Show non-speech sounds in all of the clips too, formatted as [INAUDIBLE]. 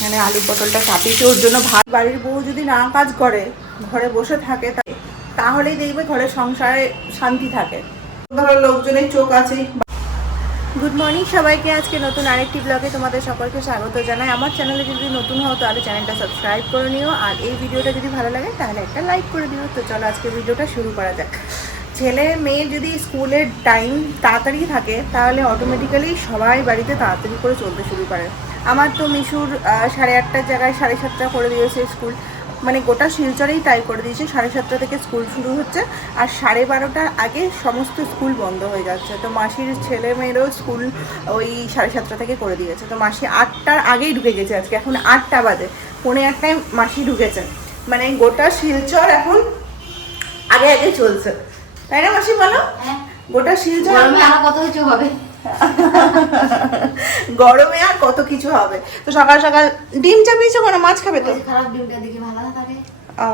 এখানে আলু পটলটা চাপিয়েছি ওর জন্য ভাত। বাড়ির বউ যদি না কাজ করে, ঘরে বসে থাকে তাহলেই দেখবে ঘরে সংসারে শান্তি থাকে। ধরো লোকজনের চোখ আছে। গুড মর্নিং সবাইকে, আজকে নতুন আরেকটি ব্লগে তোমাদের সকলকে স্বাগত জানাই। আমার চ্যানেলে যদি নতুন হও, তাহলে চ্যানেলটা সাবস্ক্রাইব করে নিও। আর এই ভিডিওটা যদি ভালো লাগে, তাহলে একটা লাইক করে দিও। তো চলো আজকে ভিডিওটা শুরু করা যাক। ছেলে মেয়ে যদি স্কুলের টাইম তাড়াতাড়ি থাকে, তাহলে অটোমেটিক্যালি সবাই বাড়িতে তাড়াতাড়ি করে চলতে শুরু করে। আমার তো মিশুর সাড়ে আটটার জায়গায় সাড়ে সাতটা করে দিয়েছে স্কুল। মানে গোটা শিলচরেই তাই করে দিয়েছে সাড়ে সাতটা থেকে স্কুল শুরু হচ্ছে আর সাড়ে বারোটার আগে সমস্ত স্কুল বন্ধ হয়ে যাচ্ছে। তো মাসির ছেলে মেয়েরও স্কুল ওই সাড়ে সাতটা থেকে করে দিয়েছে। তো মাসি আটটার আগেই ঢুকে গেছে আজকে এখন আটটা বাজে। পৌনে আটটায় মাসি ঢুকেছে। মানে গোটা শিলচর এখন আগে আগে চলছে। তাই না মাসি বলো? হ্যাঁ। গোটা শিলচর কত কিছু হবে? গরমে আর কত কিছু হবে? তো সকাল সকাল ডিম চাপিয়েছো কোনো? মাছ খাবে তো? খারাপ ডিমটা দেখি ভালো থাকে। ও,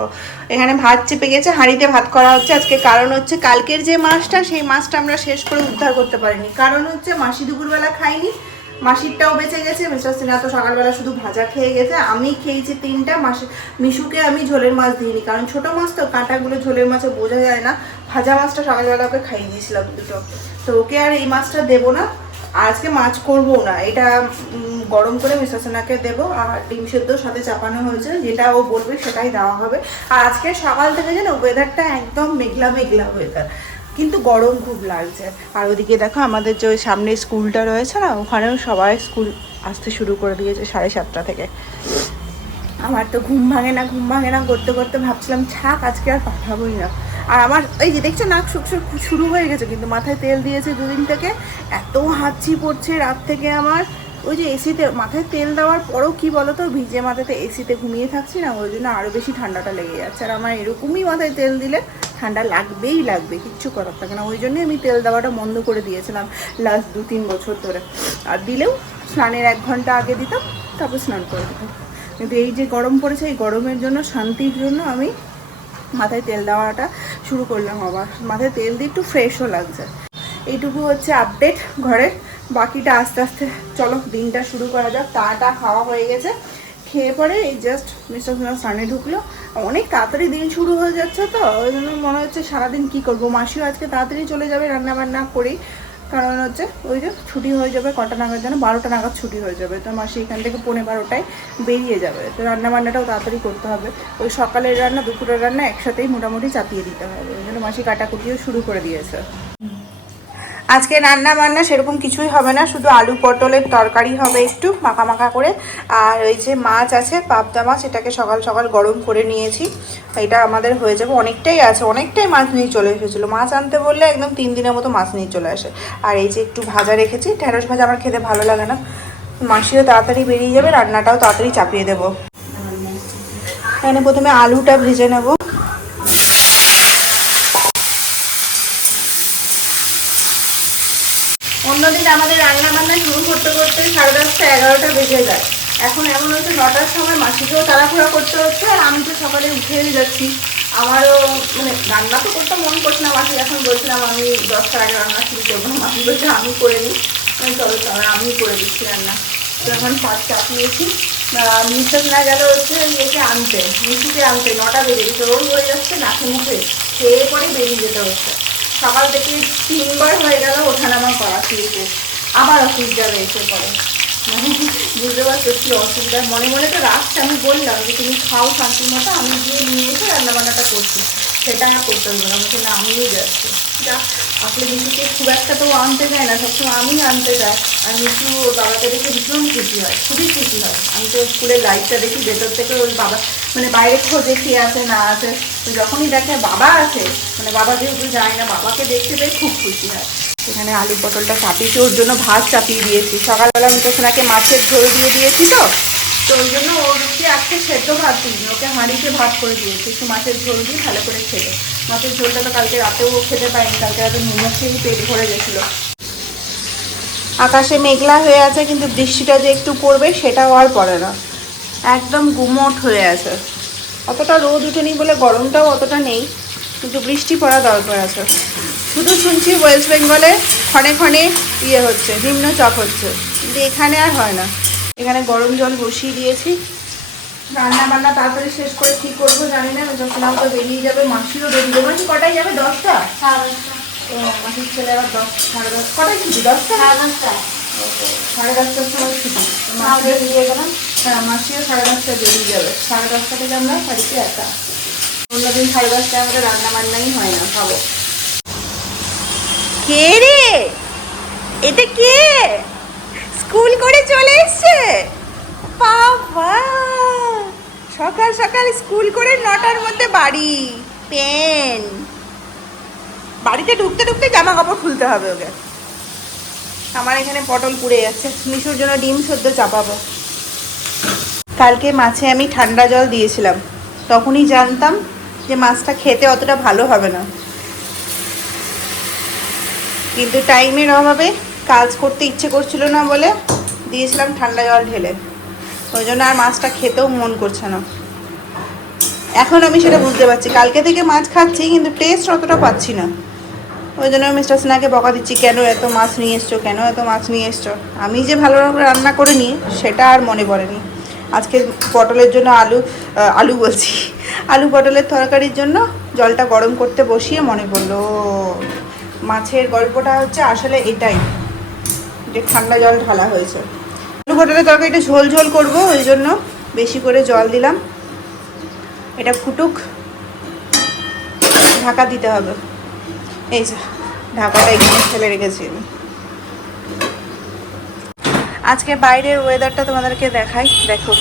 এখানে ভাত চেপে গেছে হাঁড়িতে ভাত করা হচ্ছে। আজকে কারণ হচ্ছে কালকের যে মাছটা সেই মাছটা আমরা শেষ করে উদ্ধার করতে পারিনি। কারণ হচ্ছে মাসি দুপুরবেলা খাইনি মাসিরটাও বেঁচে গেছে। মিস্টার সিনহা তো সকালবেলা শুধু ভাজা খেয়ে গেছে। আমি খেয়েছি তিনটা মাসি মিশুকে আমি ঝোলের মাছ দিইনি। কারণ ছোট মাছ তো কাঁটাগুলো ঝোলের মাছে বোঝা যায় না। ভাজা মাছটা সকালবেলা ওকে খাইয়ে দিয়েছিলাম দুটো। তো ওকে আর এই মাছটা দেবো না আজকে মাছ করব না। এটা গরম করে মিস্টার সোনাকে দেবো, আর ডিম সেদ্ধ সাথে চাপানো হয়েছে, যেটা ও বলবে সেটাই দেওয়া হবে। আর আজকে সকাল থেকে যেন ওয়েদারটা একদম মেঘলা মেঘলা ওয়েদার কিন্তু গরম খুব লাগছে। আর ওদিকে দেখো আমাদের যে ওই সামনে স্কুলটা রয়েছে না, ওখানেও সবাই স্কুল আসতে শুরু করে দিয়েছে সাড়ে সাতটা থেকে। আমার তো ঘুম ভাঙে না, ঘুম ভাঙে না, করতে করতে ভাবছিলাম ছাক আজকে আর পাঠাবোই না। আর আমার, এই যে দেখছ নাক শুক শুক শুরু হয়ে গেছে, কিন্তু মাথায় তেল দিয়েছে দুদিন থেকে। এত হাঁচি পড়ছে রাত থেকে আমার। ওই যে এসিতে, মাথায় তেল দেওয়ার পরও কি বলতো, ভিজে মাথাতে এসিতে ঘুমিয়ে থাকছি না, ওই জন্য আরও বেশি ঠান্ডাটা লেগে যাচ্ছে। আর আমার এরকমই মাথায় তেল দিলে ঠান্ডা লাগবেই লাগবে, কিচ্ছু করার থাকে না। ওই জন্যই আমি তেল দেওয়াটা বন্ধ করে দিয়েছিলাম লাস্ট দু তিন বছর ধরে। আর দিলেও স্নানের এক ঘণ্টা আগে দিতাম, তারপর স্নান করে দিতাম। কিন্তু এই যে গরম পড়েছে, এই গরমের জন্য, শান্তির জন্য আমি মাথায় তেল দেওয়াটা শুরু করলাম আবার। মাথায় তেল দিয়ে একটু ফ্রেশও লাগছে। এইটুকু হচ্ছে আপডেট ঘরে। বাকিটা আস্তে আস্তে, চলো, দিনটা শুরু করা যাক। তাটা খাওয়া হয়ে গেছে। খেয়ে পরে এই জাস্ট মিস্টার সোনা স্নানে ঢুকলো। অনেক তাড়াতাড়ি দিন শুরু হয়ে যাচ্ছে তো, ওই জন্য মনে হচ্ছে সারাদিন কী করব? মাসিও আজকে তাড়াতাড়ি চলে যাবে রান্না বান্না করেই। কারণ হচ্ছে ওই যে ছুটি হয়ে যাবে কটা নাগাদ যেন বারোটা নাগাদ ছুটি হয়ে যাবে। তো মাসি এখান থেকে পৌনে বারোটায় বেরিয়ে যাবে। তো রান্না বান্নাটাও তাড়াতাড়ি করতে হবে। ওই সকালের রান্না, দুপুরের রান্না একসাথেই মোটামুটি চাপিয়ে দিতে হবে। ওই জন্য মাসি কাটাকুটিও শুরু করে দিয়েছে। আজকে রান্না বান্না সেরকম কিছুই হবে না, শুধু আলু পটলের তরকারি হবে একটু, মাখা মাখা করে। আর ওই যে মাছ আছে, পাবদা মাছ, এটাকে সকাল সকাল গরম করে নিয়েছি। এটা আমাদের হয়ে যাবে, অনেকটাই আছে, অনেকটাই মাছ নিয়ে চলে এসেছিল। মাছ আনতে বললে একদম তিন দিনের মতো মাছ নিয়ে চলে আসে। আর এই যে একটু ভাজা রেখেছি, ঢেঁড়স ভাজা আমার খেতে ভালো লাগে না। মাসিও তাড়াতাড়ি বেরিয়ে যাবে, রান্নাটাও তাড়াতাড়ি চাপিয়ে দেবো। এখানে প্রথমে আলুটা ভেজে নেব অন্যদিন আমাদের রান্না বান্না শুরু করতে করতে সাড়ে দশটা এগারোটা বেজে যায়। এখন এমন হচ্ছে নটার সময় মাসিকেও তাড়াহুড়া করতে হচ্ছে, আর আমি তো সকালে উঠেই যাচ্ছি। আমারও মানে রান্না তো করতে মন করছে না, মাসি এখন বলছিলাম, আমি দশটার আগে রান্না শুরু করব না। মাসি বলছে, আমি করে নিই। আমি চলো চলো আমি করে দিচ্ছি রান্না। তো এখন পাঁচ চাপিয়েছি। নিঃশ্বাস না গেল হচ্ছে ইয়েকে আনতে, মিশুকে আনতে, নটা বেজে গেছে, রোল হয়ে যাচ্ছে, নাকে মুখে খেয়ে পরে বেরিয়ে যেতে হচ্ছে। সকাল থেকে তিনবার হয়ে গেল ওঠানামা করা শুরুতে আবার যাবে এসে পরে। মানে বুঝতে পারছ কি অসুবিধা? মনে মনে তো রাখছে, আমি বললাম যে তুমি খাও শান্তির মতো, আমি গিয়ে নিয়ে এসে রান্নাবান্নাটা করছি। সেটা আর করতে হবে না আমাকে না আমিই যাচ্ছি। যা আসলে মিশুকে খুব একটা তো আনতে যায় না, সবসময় আমি আনতে যাই। আর মিশু ওর বাবাকে দেখে ভীষণ খুশি হয়, খুবই খুশি হয়। আমি তো স্কুলের লাইফটা দেখি, ভেতর থেকে ওর বাবা মানে বাইরে খোঁজে কি আছে, না আছে। যখনই দেখে বাবা আছে মানে বাবা যেহেতু যায় না, বাবাকে দেখতে পেয়ে খুব খুশি হয়। এখানে আলু পটলটা চাপিয়েছি, ওর জন্য ভাত চাপিয়ে দিয়েছি। সকালবেলা সোনাকে মাছের ঝোল দিয়ে দিয়েছি তো তো ওই জন্য ওর হচ্ছে আজকে সেদ্ধ ভাত দিইনি, ওকে হাঁড়িতে ভাত করে দিয়েছি। একটু মাছের ঝোল দিয়ে ভালো করে খেলে। মাছের ঝোলটা তো কালকে রাতেও খেতে পারিনি, কালকে রাতে খেয়েই পেট ভরে গেছিল। আকাশে মেঘলা হয়ে আছে, কিন্তু বৃষ্টিটা যে একটু পড়বে সেটাও আর পড়ে না। একদম গুমোট হয়ে আছে। অতটা রোদ উঠেনি বলে গরমটাও অতটা নেই, কিন্তু বৃষ্টি পড়া দরকার আছে। শুধু শুনছি ওয়েস্ট বেঙ্গলে ক্ষণে ক্ষণে ইয়ে হচ্ছে নিম্নচাপ হচ্ছে। কিন্তু এখানে আর হয় না। এখানে গরম জল বসিয়ে দিয়েছি। রান্না বান্না তাড়াতাড়ি শেষ করে কি করব জানি না যখন আমাকে বেরিয়ে যাবে মাসিরও বেরিয়ে যাবে। মাসি কটায় যাবে? দশটা? তো মাসির ছেলে আবার দশ সাড়ে দশ কটায় ছুটি? দশটা? সাড়ে দশটা। সাড়ে দশটার সময় ছুটি। মাসিও দিয়ে গেলাম হ্যাঁ মাসিও সাড়ে দশটায় বেরিয়ে যাবে। সাড়ে দশটা থেকে আমরা বাড়িতে একা। অন্যদিন সাড়ে দশটায় আমাদের রান্না বান্নাই হয় না খাব। কে রে? এটা কে? স্কুল করে চলে এসছে? বাবা! সকাল সকাল স্কুল করে নটার মধ্যে বাড়ি। পেন। বাড়িতে ঢুকতে ঢুকতে জামা কাপড় খুলতে হবে ওকে। আমার এখানে পটল পুড়ে যাচ্ছে মিশুর জন্য ডিম সদ্য চাপাবো। কালকে মাছে আমি ঠান্ডা জল দিয়েছিলাম। তখনই জানতাম যে মাছটা খেতে অতটা ভালো হবে না। কিন্তু টাইমের অভাবে কাজ করতে ইচ্ছে করছিল না বলে দিয়েছিলাম ঠান্ডা জল ঢেলে। ওই জন্য আর মাছটা খেতেও মন করছে না। এখন আমি সেটা বুঝতে পারছি। কালকে থেকে মাছ খাচ্ছি কিন্তু টেস্ট অতটা পাচ্ছি না। ওই জন্য মিস্টার সিনহাকে বকা দিচ্ছি, কেন এত মাছ নিয়ে এসছো? কেন এত মাছ নিয়ে এসছো? আমি যে ভালো রান্না করে নিই সেটা আর মনে পড়েনি। আজকে পটলের জন্য আলু আলু বলছি। আলু পটলের তরকারির জন্য জলটা গরম করতে বসিয়ে মনে পড়ল। মাছের গল্পটা হচ্ছে আসলে এটাই, যে ঠান্ডা জল ঢালা হয়েছে। আলু পটলের তরকারিটা ঝোল ঝোল করব, ওই জন্য বেশি করে জল দিলাম। এটা ফুটুক, ঢাকা দিতে হবে। এই যে, ঢাকাটা এখানে ফেলে রেখেছি আজকে বাইরের ওয়েদারটা তোমাদেরকে দেখাই, দেখো।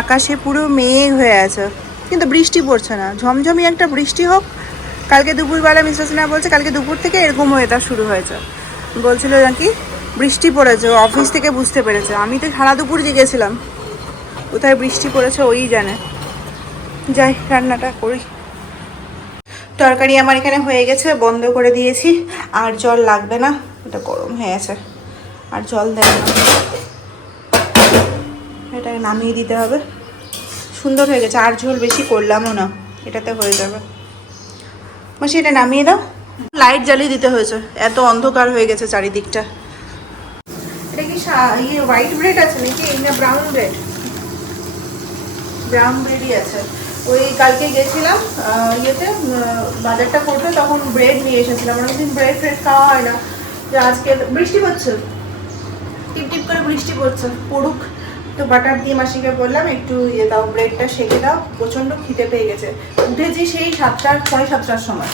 আকাশে পুরো মেঘ হয়ে আছে, কিন্তু বৃষ্টি পড়ছে না। ঝমঝমি একটা বৃষ্টি হোক কালকে দুপুরবেলা মিস্টার সিনহা বলছে, কালকে দুপুর থেকে এরকম ওয়েদার শুরু হয়েছে। বলছিল নাকি, বৃষ্টি পড়েছে অফিস থেকে বুঝতে পেরেছে। আমি তো সারা দুপুর জেগেছিলাম। কোথায় বৃষ্টি পড়েছে ওই জানে। যাই, রান্নাটা করি। তরকারি আমার এখানে হয়ে গেছে, বন্ধ করে দিয়েছি। আর জল লাগবে না এটা গরম হয়ে আছে আর জল দেয় না। এটাকে নামিয়ে দিতে হবে। সুন্দর হয়ে গেছে, আর ঝোল বেশি করলামও না, এটাতে হয়ে যাবে। মাসি এটা নামিয়ে দাও। লাইট জ্বালিয়ে দিতে হয়েছে। এত অন্ধকার হয়ে গেছে চারিদিকটা। এটা কি ইয়ে হোয়াইট ব্রেড আছে নাকি? না ব্রাউন ব্রেড ব্রাউন ব্রেডই আছে। ওই কালকে গেছিলাম ইয়েতে বাজারটা করতে তখন ব্রেড নিয়ে এসেছিলাম। অনেকদিন ব্রেড ফ্রেড খাওয়া হয় না। যে আজকে বৃষ্টি পড়ছে। টিপ টিপ করে বৃষ্টি পড়ছে। পড়ুক। তো বাটার দিয়ে মাসিকে বললাম একটু ইয়ে দাও ব্রেডটা সেকে দাও। প্রচণ্ড খিদে পেয়ে গেছে। উঠেছি সেই সাতটার পরে সাতটার সময়।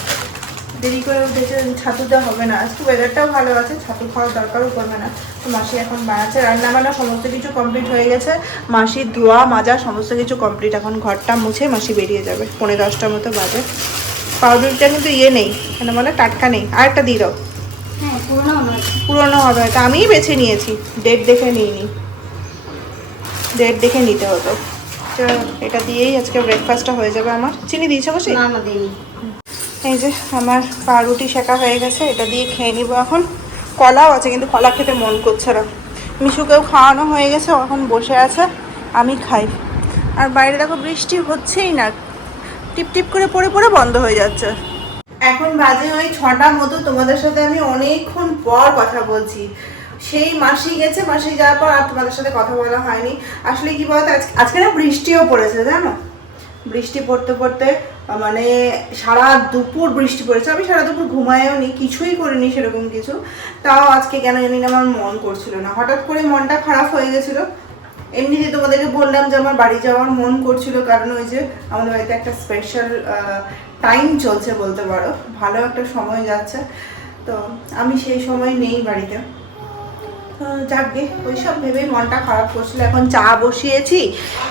দেরি করে উঠেছে ছাতু দেওয়া হবে না। আজকে ওয়েদারটাও ভালো আছে ছাতু খাওয়ার দরকারও পড়বে না। তো মাসি এখন বানাচ্ছে রান্না বান্না সমস্ত কিছু কমপ্লিট হয়ে গেছে। মাসির ধোয়া মাজা সমস্ত কিছু কমপ্লিট এখন ঘরটা মুছে মাসি বেরিয়ে যাবে পনেরো দশটার মতো বাজে। পাউডারটা কিন্তু ইয়ে নেই কেন বলে টাটকা নেই। আর একটা দিয়ে দাও। হ্যাঁ পুরোনো হবে। হয়তো আমিই বেছে নিয়েছি। ডেট দেখে নিইনি। ডেট দেখে নিতে হতো তো এটা দিয়েই আজকে ব্রেকফাস্টটা হয়ে যাবে আমার। চিনি দিয়েছে বসে? না না দিইনি। এই যে আমার পাউরুটি শেখা হয়ে গেছে এটা দিয়ে খেয়ে নিবো এখন। কলাও আছে কিন্তু কলা খেতে মন করছে না। মিশুকেও খাওয়ানো হয়ে গেছে এখন বসে আছে আমি খাই। আর বাইরে দেখো বৃষ্টি হচ্ছেই না। টিপ টিপ করে পড়ে পড়ে বন্ধ হয়ে যাচ্ছে। এখন বাজে ওই ছটা মতো তোমাদের সাথে আমি অনেকক্ষণ পর কথা বলছি। সেই মাসি গেছে, মাসি যাওয়ার পর আর তোমাদের সাথে কথা বলা হয়নি। আসলে কি বলতো, আজ- আজকে না বৃষ্টিও পড়েছে, জানো? বৃষ্টি পড়তে পড়তে মানে সারা দুপুর বৃষ্টি পড়েছে। আমি সারা দুপুর ঘুমায়ও নি, কিছুই করিনি সেরকম কিছু। তাও আজকে কেন জানি না আমার মন করছিল না। হঠাৎ করে মনটা খারাপ হয়ে গেছিল। এমনিতে তোমাদেরকে বললাম যে আমার বাড়ি যাওয়ার মন করছিল, কারণ ওই যে আমাদের বাড়িতে একটা স্পেশাল টাইম চলছে বলতে পারো। ভালো একটা সময় যাচ্ছে। তো আমি সেই সময় নেই বাড়িতে। যাকগে ওই সব ভেবেই মনটা খারাপ করছিল। এখন চা বসিয়েছি।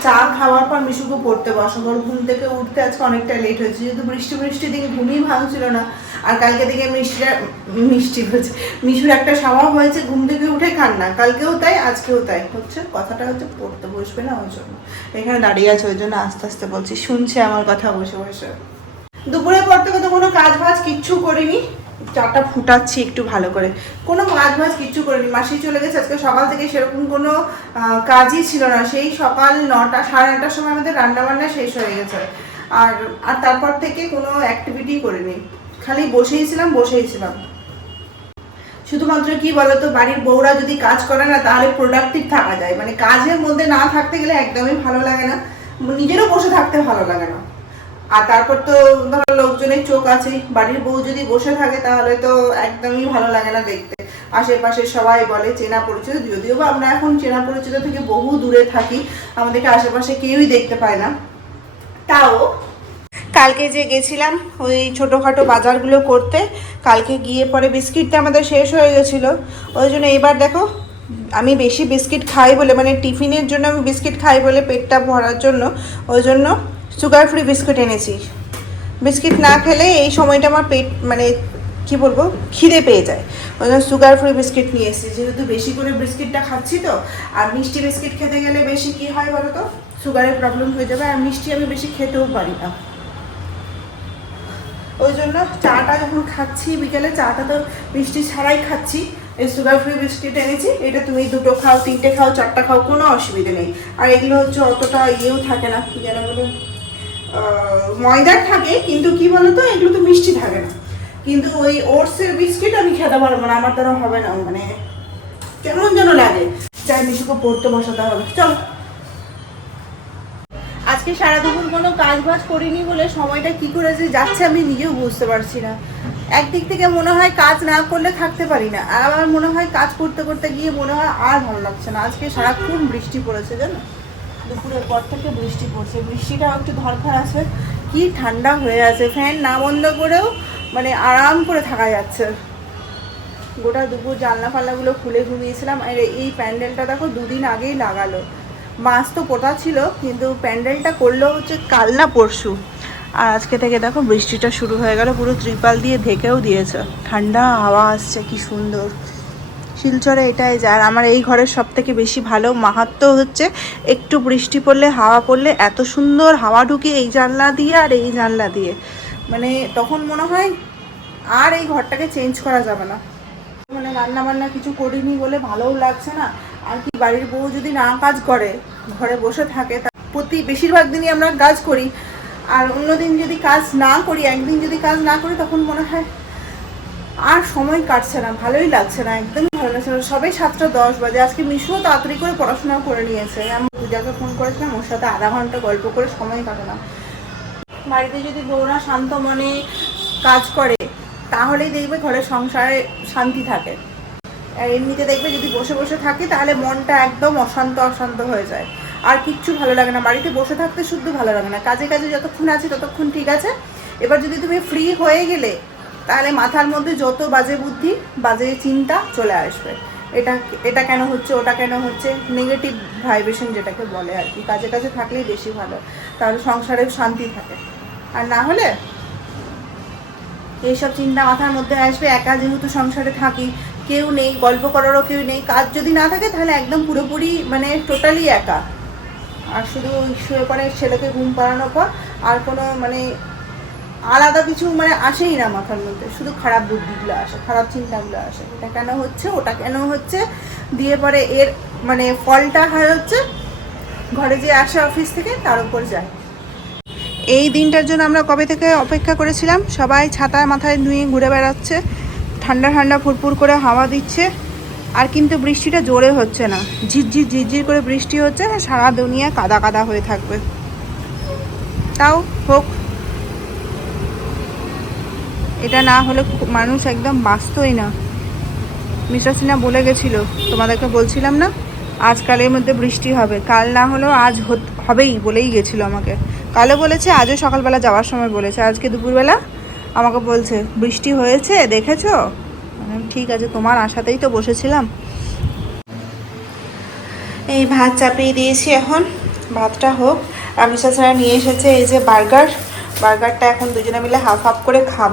চা খাওয়ার পর মিশুকে পড়তে বসাবো ঘুম থেকে উঠতে আজকে অনেকটা লেট হয়েছে। যেহেতু বৃষ্টি বৃষ্টি দিকে ঘুমই ভাঙছিল না। আর কালকে থেকে মিষ্টিটা, মিষ্টি হচ্ছে মিশুর একটা স্বভাব হয়েছে, ঘুম থেকে উঠে খান না কালকেও তাই, আজকেও তাই। হচ্ছে, কথাটা হচ্ছে পড়তে বসবে না, ওই জন্য। এখানে দাঁড়িয়ে আছে, ওই জন্য আস্তে আস্তে বলছি, শুনছে আমার কথা, বসে বসে। দুপুরের পর থেকে তো কোনো কাজ বাজ কিচ্ছু করিনি। চাটা ফুটাচ্ছি একটু ভালো করে। কোনো কাজ বাজ কিচ্ছু করিনি। মাসি চলে গেছে, আজকে সকাল থেকে সেরকম কোনো কাজই ছিল না। সেই সকাল নটা, সাড়ে নটার সময় আমাদের রান্না বান্না শেষ হয়ে গেছে। আর আর তারপর থেকে কোনো অ্যাক্টিভিটি করিনি। খালি বসেই ছিলাম বসেই ছিলাম। শুধুমাত্র কি বলতো, বাড়ির বউরা যদি কাজ করে না, তাহলে প্রোডাক্টিভ থাকা যায়। মানে কাজের মধ্যে না থাকতে গেলে একদমই ভালো লাগে না। নিজেরও বসে থাকতে ভালো লাগে না। আর তারপর তো ধরো লোকজনের চোখ আছে, বাড়ির বউ যদি বসে থাকে তাহলে তো একদমই ভালো লাগে না দেখতে। আশেপাশে সবাই বলে চেনা পরিচিত, যদিও বা আমরা এখন চেনা পরিচিত থেকে বহু দূরে থাকি, আমাদেরকে আশেপাশে কেউই দেখতে পায় না। তাও কালকে যে গেছিলাম ওই ছোটোখাটো বাজারগুলো করতে, কালকে গিয়ে পরে বিস্কিটটা আমাদের শেষ হয়ে গেছিল। ওই জন্য এবার দেখো, আমি বেশি বিস্কিট খাই বলে মানে টিফিনের জন্য আমি বিস্কিট খাই বলে পেটটা ভরার জন্য, ওই জন্য সুগার ফ্রি বিস্কুট এনেছি। বিস্কিট না খেলে এই সময়টা আমার পেট মানে কি বলব, খিদে পেয়ে যায়। ওই জন্য সুগার ফ্রি বিস্কিট নিয়ে এসেছি। যেহেতু বেশি করে বিস্কিটটা খাচ্ছি তো, আর মিষ্টি বিস্কিট খেতে গেলে বেশি কি হয় বলো তো? সুগারের প্রবলেম হয়ে যাবে, আর মিষ্টি আমি বেশি খেতেও পারি না। ওই জন্য চাটা যখন খাচ্ছি বিকেলে, চাটা তো মিষ্টি ছাড়াই খাচ্ছি। এই সুগার ফ্রি বিস্কিট এনেছি, এটা তুমি দুটো খাও, তিনটে খাও, চারটা খাও, কোনো অসুবিধা নেই। আর এগুলো হচ্ছে অতটা ইয়েও থাকে না, কি যেন বলে? ময়দার থাকে, কিন্তু কি বলতো, এগুলো তো মিষ্টি থাকে না। কিন্তু ওই ওটসের বিস্কিট আমি খেতে পারব না, আমার দ্বারা হবে না মানে কেমন যেন লাগে। চাই মিশুকে পড়তে বসাতে হবে, চলো। আজকে সারা দুপুর কোনো কাজ বাজ করিনি বলে সময়টা কি করে যে যাচ্ছে আমি নিজেও বুঝতে পারছি না। একদিক থেকে মনে হয় কাজ না করলে থাকতে পারি না, আর আমার মনে হয় কাজ করতে করতে গিয়ে মনে হয় আর ভালো লাগছে না। আজকে সারাক্ষণ বৃষ্টি পড়েছে, জানো? দুপুরের পর থেকে বৃষ্টি পড়ছে। বৃষ্টিটাও একটু দরকার আছে। কি ঠান্ডা হয়ে আছে। ফ্যান না বন্ধ করেও মানে আরাম করে থাকা যাচ্ছে। গোটা দুপুর জানলা ফাল্লাগুলো খুলে ঘুমিয়েছিলাম। আর এই প্যান্ডেলটা দেখো, দুদিন আগেই লাগালো। মাছ তো পোতা ছিল, কিন্তু প্যান্ডেলটা করল হচ্ছে কাল না পরশু। আর আজকে থেকে দেখো, বৃষ্টিটা শুরু হয়ে গেল। পুরো ত্রিপাল দিয়ে ঢেকেও দিয়েছে। ঠান্ডা হাওয়া আসছে, কি সুন্দর। শিলচরে এটাই আর আমার এই ঘরের সব থেকে বেশি ভালো মাহাত্ম হচ্ছে একটু বৃষ্টি পড়লে, হাওয়া পড়লে, এত সুন্দর হাওয়া ঢুকে এই জানলা দিয়ে আর এই জানলা দিয়ে। মানে তখন মনে হয় আর এই ঘরটাকে চেঞ্জ করা যাবে না। মানে রান্না বান্না কিছু করিনি বলে ভালোও লাগছে না। আর কি বাড়ির বউ যদি না কাজ করে, ঘরে বসে থাকে, তা প্রতি বেশিরভাগ দিনই আমরা কাজ করি। আর অন্যদিন যদি কাজ না করি, একদিন যদি কাজ না করি, তখন মনে হয় আর সময় কাটছে না, ভালোই লাগছে না, একদমই ভালো লাগছে না। সবাই সাতটা দশ বাজে, আজকে মিশুও তাড়াতাড়ি করে পড়াশোনা করে নিয়েছে। আমি পূজাকে ফোন করেছিলাম, ওর সাথে আধা ঘণ্টা গল্প করে সময় কাটে বাড়িতে যদি বউরা শান্ত মনে কাজ করে, তাহলেই দেখবে ঘরে সংসারে শান্তি থাকে। আর এমনিতে দেখবে যদি বসে বসে থাকে, তাহলে মনটা একদম অশান্ত অশান্ত হয়ে যায়। আর কিচ্ছু ভালো লাগে না, বাড়িতে বসে থাকতে শুদ্ধ ভালো লাগে না। কাজে কাজে যতক্ষণ আছে, ততক্ষণ ঠিক আছে। এবার যদি তুমি ফ্রি হয়ে গেলে তাহলে মাথার মধ্যে যত বাজে বুদ্ধি, বাজে চিন্তা চলে আসবে। এটা এটা কেন হচ্ছে, ওটা কেন হচ্ছে নেগেটিভ ভাইব্রেশন যেটাকে বলে আর কি, কাজে কাজে থাকলেই বেশি ভালো, তাহলে সংসারে শান্তি থাকে। আর না হলে এইসব চিন্তা মাথার মধ্যে আসবে, একা যেহেতু সংসারে থাকি, কেউ নেই, গল্প করারও কেউ নেই, কাজ যদি না থাকে তাহলে একদম পুরোপুরি মানে টোটালি একা। আর শুধু শুয়ে পরে ছেলেকে ঘুম পাড়ানোর পর আর কোনো মানে আলাদা কিছু মানে আসেই না মাথার মধ্যে। শুধু খারাপ বুদ্ধিগুলো আসে, খারাপ চিন্তাগুলো আসে। এটা কেন হচ্ছে, ওটা কেন হচ্ছে? দিয়ে পরে এর মানে ফলটা হয় হচ্ছে, ঘরে যে আসে অফিস থেকে, তার উপর যায়। এই দিনটার জন্য আমরা কবে থেকে অপেক্ষা করেছিলাম? সবাই ছাতা মাথায় নুয়ে ঘুরে বেড়াচ্ছে। ঠান্ডা ঠান্ডা ফুরফুর করে হাওয়া দিচ্ছে। আর কিন্তু বৃষ্টিটা জোরে হচ্ছে না। ঝিরঝির ঝিরঝির করে বৃষ্টি হচ্ছে না সারা দুনিয়া কাদা কাদা হয়ে থাকবে। তাও হোক। এটা না হলে মানুষ একদম বাঁচতই না। মিস্টার সিনহা বলে গেছিল, তোমাদেরকে বলছিলাম না? আজকালের মধ্যে বৃষ্টি হবে। কাল না হলেও আজ হবেই বলেই গেছিল আমাকে। কালও বলেছে, আজও সকালবেলা যাওয়ার সময় বলেছে। আজকে দুপুরবেলা আমাকে বলছে, বৃষ্টি হয়েছে, দেখেছ? ঠিক আছে, তোমার আশাতেই তো বসেছিলাম। এই ভাত চাপিয়ে দিয়েছি এখন, ভাতটা হোক। আমি ছাড়া নিয়ে এসেছে এই যে বার্গার। বার্গারটা এখন দুজনে মিলে হাফ হাফ করে খাব।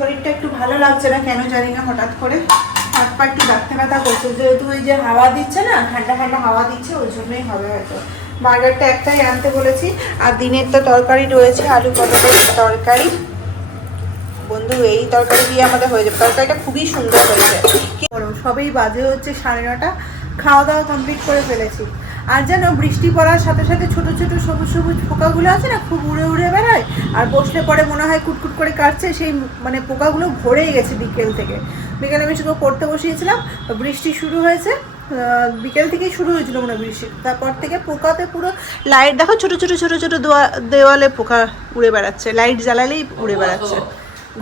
শরীরটা একটু ভালো লাগছে না, কেন জানি না, হঠাৎ করে হাত পা একটু ব্যথা ব্যথা করছে। যেহেতু ওই যে হাওয়া দিচ্ছে না, ঠান্ডা ঠান্ডা হাওয়া দিচ্ছে, ওই জন্যই হবে হয়তো। বার্গারটা একটাই আনতে বলেছি, আর দিনের তো তরকারি রয়েছে, আলু পটলের তরকারি। বন্ধু, এই তরকারি দিয়ে আমাদের হয়ে যাবে। তরকারিটা খুবই সুন্দর হয়েছে। সবেই বাজে হচ্ছে সাড়ে নটা। খাওয়া দাওয়া কমপ্লিট করে ফেলেছি। আর যেন বৃষ্টি পড়ার সাথে সাথে ছোট ছোট সবুজ সবুজ পোকাগুলো আছে না খুব উড়ে উড়ে বেড়ায় আর বসলে পরে মনে হয় কুটকুট করে কাটছে সেই মানে পোকাগুলো ভরেই গেছে বিকেল থেকে। বিকেলে আমি শুধু পড়তে বসিয়েছিলাম বৃষ্টি শুরু হয়েছে বিকেল থেকেই শুরু হয়েছিল মনে বৃষ্টি। তারপর থেকে পোকাতে পুরো লাইট দেখো ছোট ছোট ছোট ছোট দেওয়ালে পোকা উড়ে বেড়াচ্ছে লাইট জ্বালালেই উড়ে বেড়াচ্ছে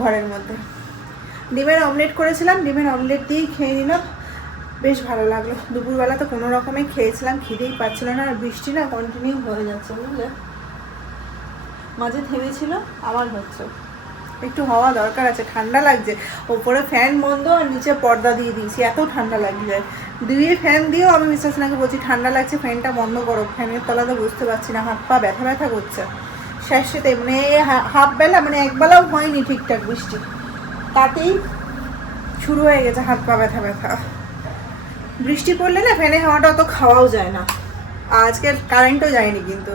ঘরের মধ্যে। ডিমের অমলেট করেছিলাম ডিমের অমলেট দিয়েই খেয়ে নিলাম। বেশ ভালো লাগল। দুপুরবেলা তো কোনো রকমে খেয়েছিলাম, খিদেই পাচ্ছিল না আর বৃষ্টি না কন্টিনিউ হয়ে যাচ্ছে বুঝলে? মাঝে থেমেছিল, আবার হচ্ছে। একটু হওয়া দরকার আছে, ঠান্ডা লাগছে। ওপরে ফ্যান বন্ধ আর নিচে পর্দা দিয়ে দিয়েছি, এত ঠান্ডা লাগছে। দুই ফ্যান দিয়েও আমি বিশ্বাস নাকি বলছি, ঠান্ডা লাগছে ফ্যানটা বন্ধ করো। ফ্যানের তলাতে বুঝতে পারছি না হাত পা ব্যথা ব্যথা করছে শেষেতে মানে হাফ বেলা মানে একবেলাও হয়নি ঠিকঠাক বৃষ্টি। তাতেই শুরু হয়ে গেছে হাত পা ব্যথা ব্যথা বৃষ্টি পড়লে না ফ্যানের হাওয়াটা অত খাওয়াও যায় না। আজকে কারেন্টও যায়নি কিন্তু।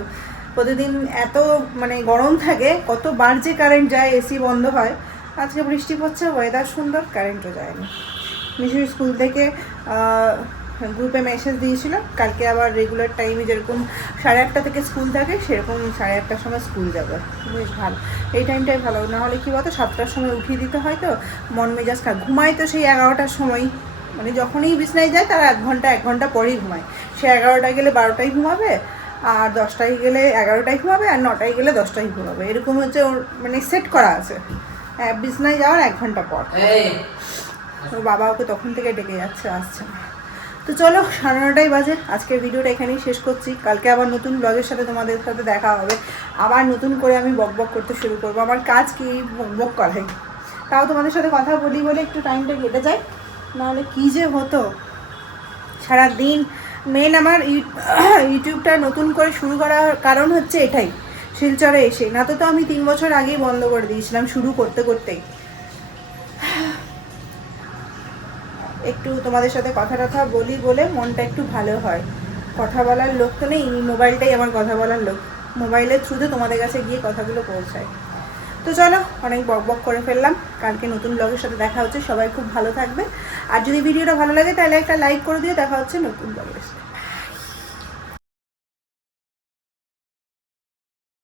প্রতিদিন এত মানে গরম থাকে, কতবার যে কারেন্ট যায় এসি বন্ধ হয়, আজকে বৃষ্টি পড়ছে ওয়েদার সুন্দর কারেন্টও যায়নি। মিশুর স্কুল থেকে গ্রুপে মেসেজ দিয়েছিল, কালকে আবার রেগুলার টাইমে যেরকম সাড়ে আটটা থেকে স্কুল থাকে, সেরকম সাড়ে আটটার সময় স্কুল যাবে। বেশ ভালো। এই টাইমটাই ভালো। না হলে কি বলতো, সাতটার সময় উঠিয়ে দিতে হয় তো, মন মেজাজ ঘুমায় তো সেই এগারোটার সময় মানে যখনই বিছনায় যায় তারা এক ঘণ্টা এক ঘণ্টা পরেই ঘুমায়। সে এগারোটায় গেলে বারোটায় ঘুমাবে আর দশটায় গেলে এগারোটায় ঘুমাবে আর নটায় গেলে দশটায় ঘুমাবে। এরকম হচ্ছে ওর মানে সেট করা আছে। হ্যাঁ, বিছনায় যাওয়ার এক ঘণ্টা পর। ওর বাবা ওকে তখন থেকে ডেকে যাচ্ছে আসছে না। তো চলো সাড়ে নটাই বাজে। আজকের ভিডিওটা এখানেই শেষ করছি। কালকে আবার নতুন ব্লগের সাথে তোমাদের সাথে দেখা হবে। আবার নতুন করে আমি বক বক করতে শুরু করব। আমার কাজ কি বক বক করাই? তাও তোমাদের সাথে কথা বলি বলে একটু টাইমটা কেটে যায়। নাহলে কী যে হতো? সারা দিন মেন আমার ইউ- ইউটিউবটা [COUGHS] নতুন করে শুরু করার কারণ হচ্ছে এটাই, শিলচরে এসে। না তো তো আমি তিন বছর আগেই বন্ধ করে দিয়েছিলাম শুরু করতে করতেই। একটু তোমাদের সাথে কথা টথা বলি বলে মনটা একটু ভালো হয়। কথা বলার লোক তো নেই, মোবাইলটাই আমার কথা বলার লোক। মোবাইলের থ্রুতে তোমাদের কাছে গিয়ে কথাগুলো পৌঁছায়। তো চলো, অনেক বক বক করে ফেললাম। কালকে নতুন ব্লগের সাথে দেখা হচ্ছে, সবাই খুব ভালো থাকবে। আর যদি ভিডিওটা ভালো লাগে, তাহলে একটা লাইক করে দিয়ে দেখা হচ্ছে নতুন ব্লগের